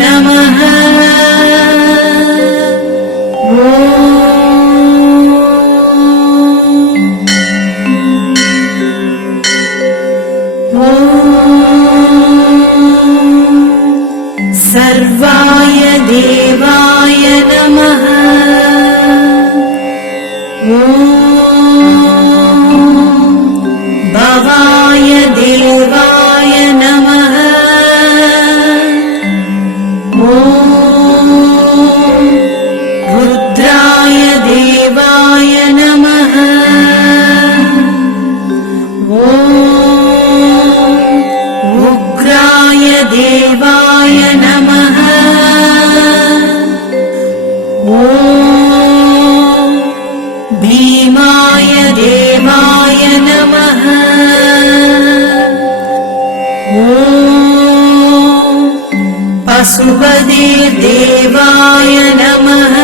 नमः। सर्वाय देवाय नमः। भवाय देवाय नमः। रुद्राय देवाय नमः। उग्राय देवाय नमः। भीमाय देवाय नमः। पशुपते देवाय नमः।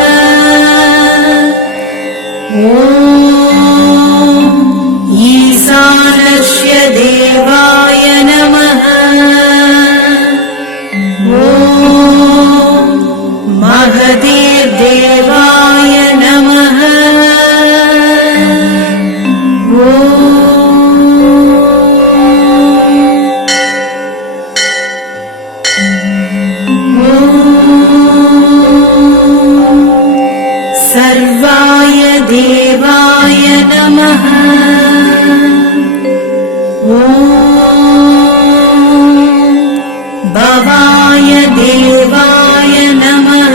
ईशानस्य देवाय नमः। महदेवाय नमः। सर्वाय देवाय नमः। भवाय देवाय नमः।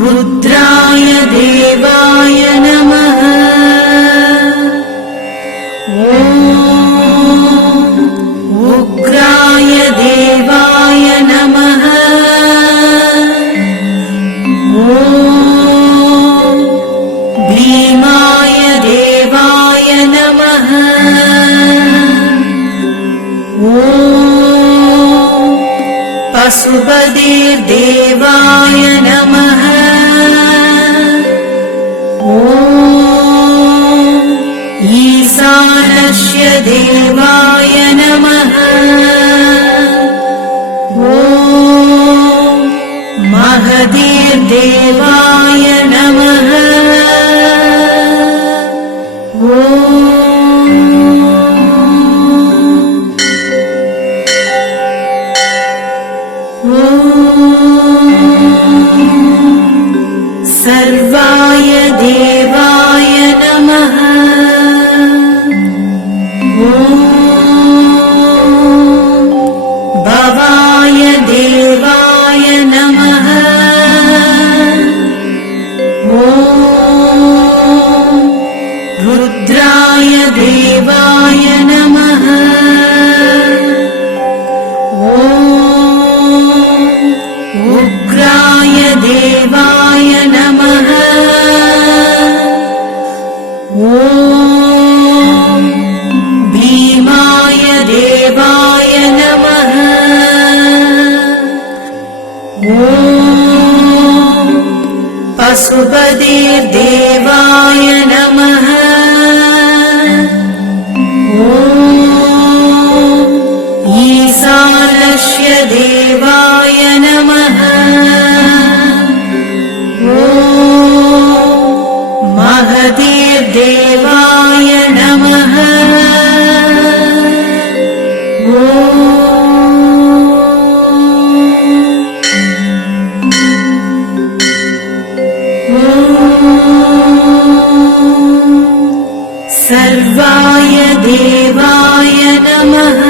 रुद्राय देवाय नमः। उग्राय देवाय नमः। भीमाय देवाय नमः। पशुपते देवाय नमः। ईशानस्य देवाय नमः। महदेवाय नमः। सर्वाय देवाय नमः। भवाय देवाय नमः। रुद्राय देवाय नमः। उग्राय देवाय नमः। भीमाय देवाय नमः। पशुपते देवाय नमः। ईशानस्य देवाय नमः। महदेवाय नमः। सर्वाय देवाय नमः।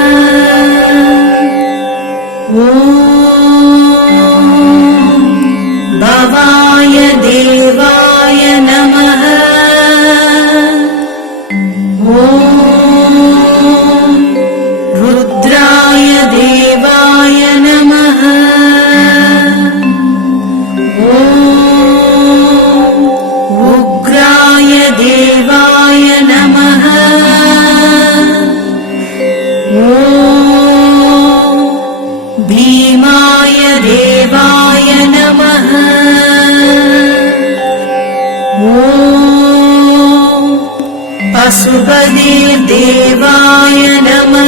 भवाय देवाय नमः। रुद्राय देवाय नमः। उग्राय देवाय नमः। भीमाय देवाय नमः। पशुपते देवाय नमः।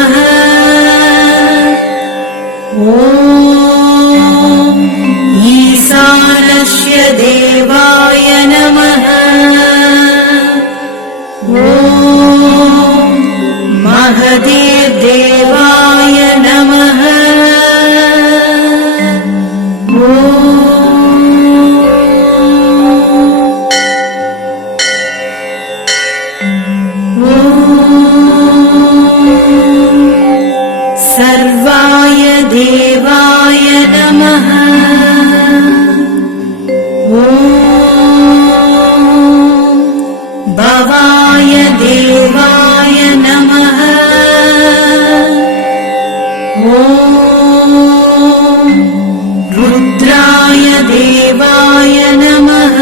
रुद्राय देवाय नमः।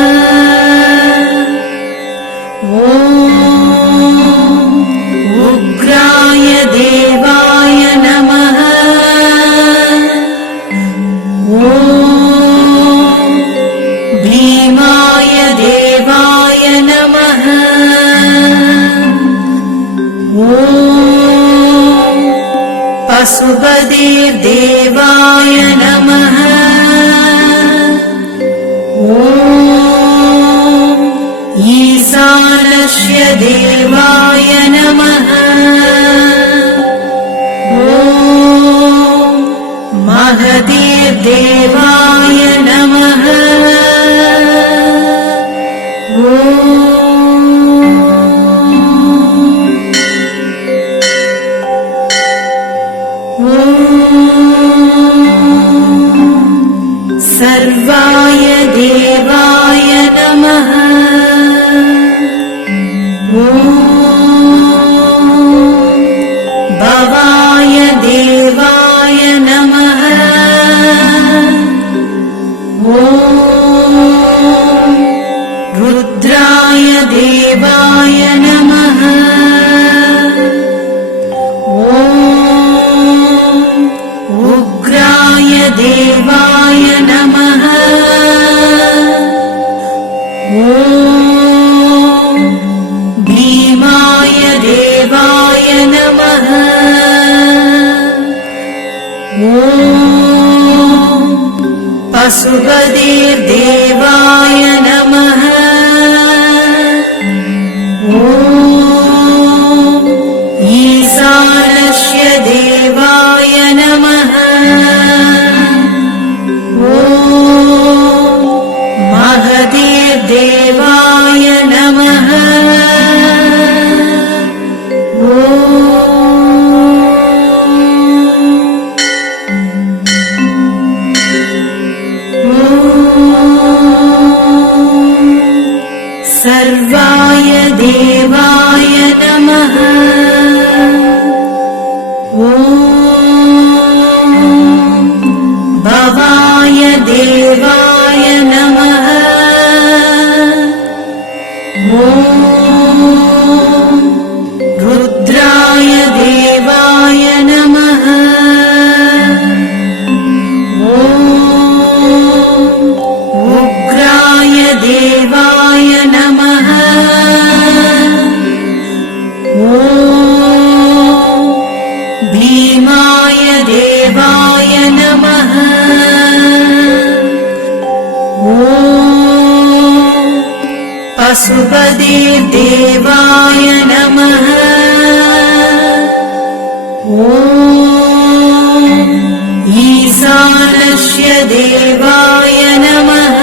उग्राय देवाय नमः। भीमाय देवाय नमः। पशुपतिर्देवाय नमः। ईशानस्य देवाय नमः। महतीर्देवाय नमः। सर्वाय देवाय नमः। भवाय देवाय नमः। रुद्राय देवाय नमः। उग्राय देवाय नमः। भीमाय देवाय नमः। पशुपतिर्देवाय नमः। ईशानस्य देवाय नमः। महतीर्देवाय नमः। सर्वाय देवाय नमः। भवाय देवाय नमः। रुद्राय देवाय नमः। उग्राय देवाय नमः। भीमाय देवाय नमः। पशुपतिर्देवाय नमः। ईशानस्य देवाय नमः।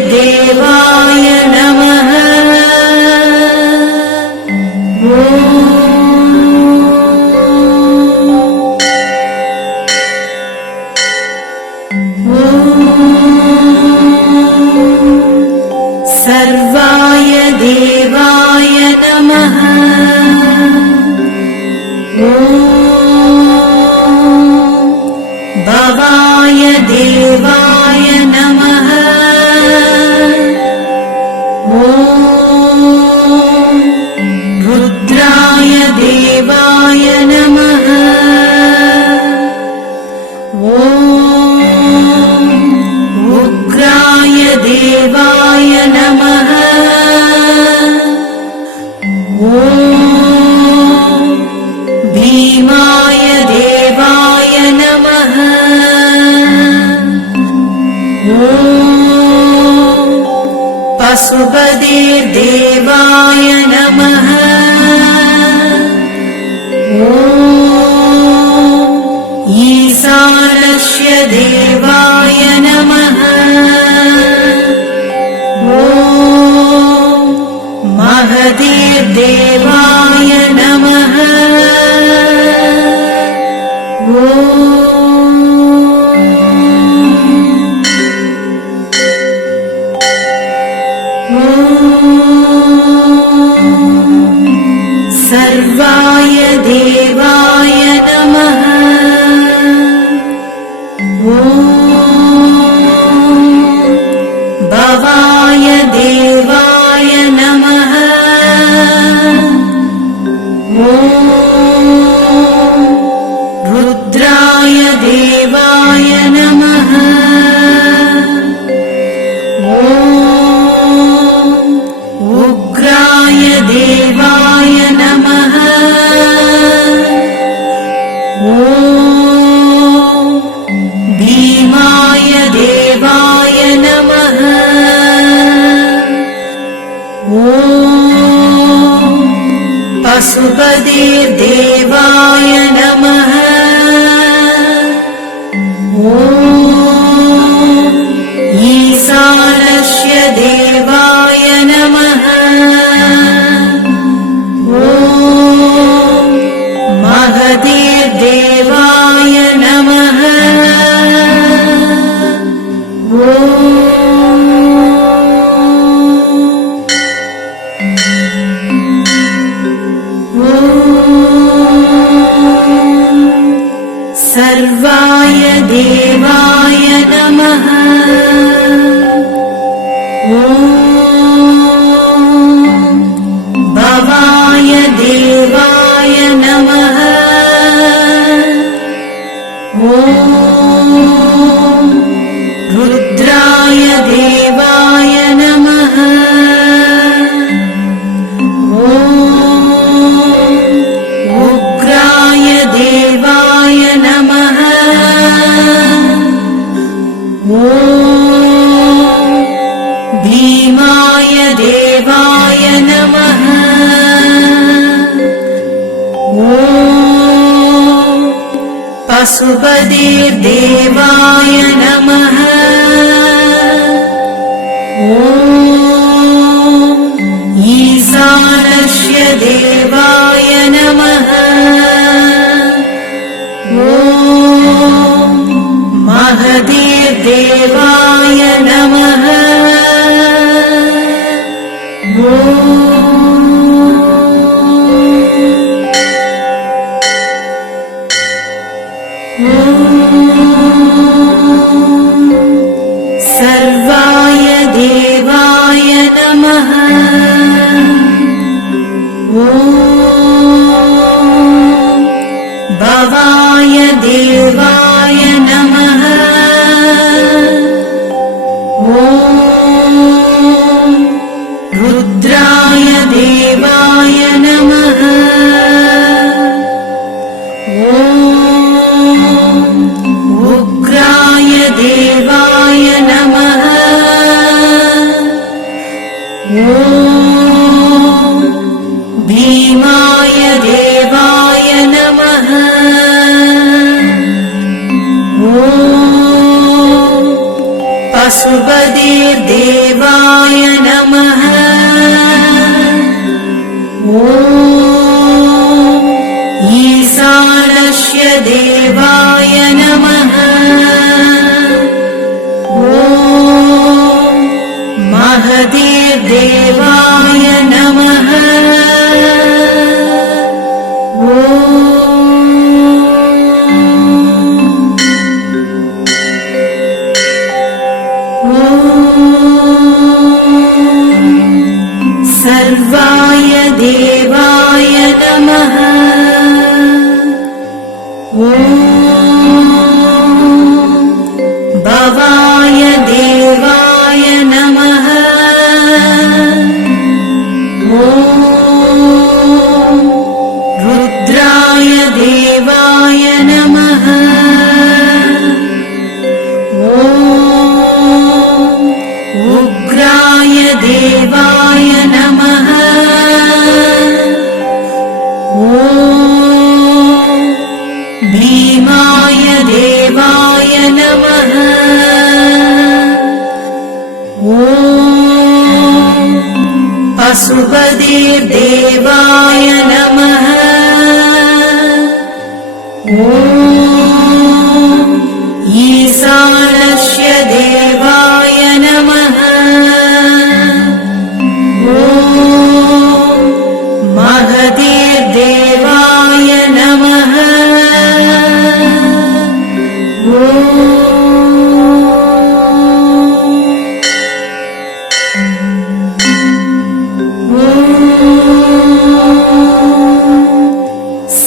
महतीर्देवाय नमः। सर्वाय देवाय नमः। भवाय देवाय नमः। रुद्राय देवाय नमः। उग्राय देवाय नमः। भीमाय देवाय नमः। पशुपतिर्देवाय नमः। ईशानस्य देवाय नमः। महतीर्देवाय नमः। सर्वाय देवाय नमः। ॐ भवाय देवाय नमः। ॐ रुद्राय देवाय नमः। ॐ उग्राय देवाय नमः। ॐ भीमाय देवाय नमः। ॐ पशुपतिर्देवाय नमः। ॐ ईशानस्य देवाय नमः। ॐ महदेवाय नमः। सर्वाय देवाय नमः। ॐ भवाय देवाय नमः। ॐ रुद्राय देवाय नमः। ॐ उग्राय देवाय नमः। ॐ भीमाय देवाय नमः। ॐ पशुपतिर्देवाय नमः। ॐ ईशानस्य देवाय नमः। ॐ महदेवाय नमः। सर्वाय देवाय नमः। ॐ भवाय देवाय नमः। ॐ रुद्राय देवाय नमः। ॐ उग्राय देवाय नमः। ॐ भीमाय देवाय नमः। ॐ पशुपतिर्देवाय नमः। ॐ ईशानस्य देवाय नमः। ॐ महदेवाय नमः। सर्वाय देवाय नमः। ॐ भवाय देवाय नमः। ॐ रुद्राय देवाय नमः। ॐ उग्राय देवाय नमः। ॐ भीमाय देवाय नमः। ॐ पशुपतिर्देवाय नमः। ॐ ईशानस्य देवाय नमः। ॐ महदेवाय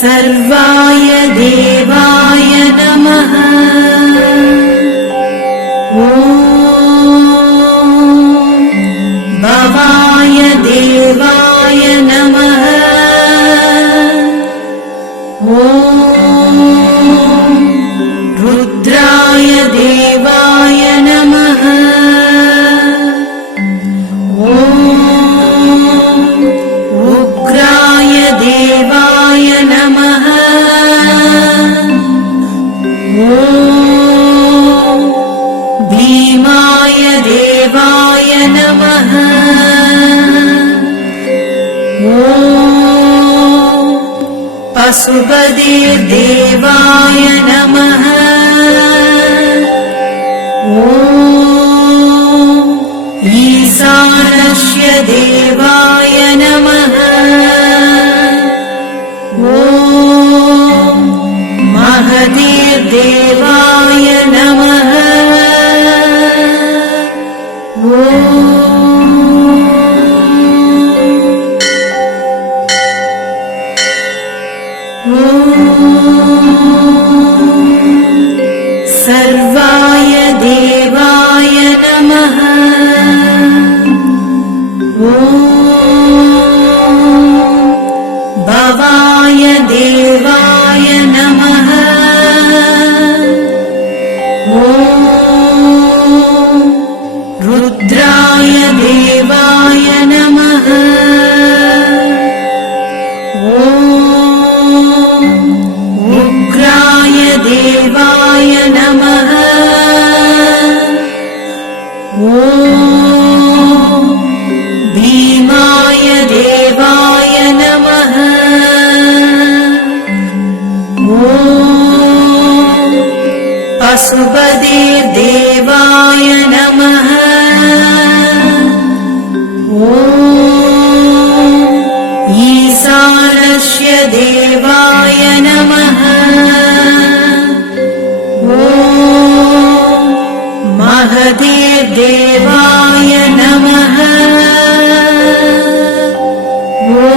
सर्वाय देवाय नमः। ॐ भवाय देवाय नमः। ॐ रुद्राय देवाय नमः। ॐ उग्राय देवाय नमः। ॐ भीमाय देवाय नमः। ॐ पशुपतिर्देवाय नमः। ॐ ईशानस्य देवाय नमः। ॐ महतीर्देवाय नमः। सर्वाय देवाय नमः। ॐ भवाय देवाय नमः। ॐ रुद्राय देवाय नमः। ॐ उग्राय देवाय नमः। ॐ भीमाय देवाय नमः। ॐ पशुपतिर्देवाय नमः। ॐ ईशानस्य देवाय नमः। ॐ महतीर्देवाय नमः। ॐ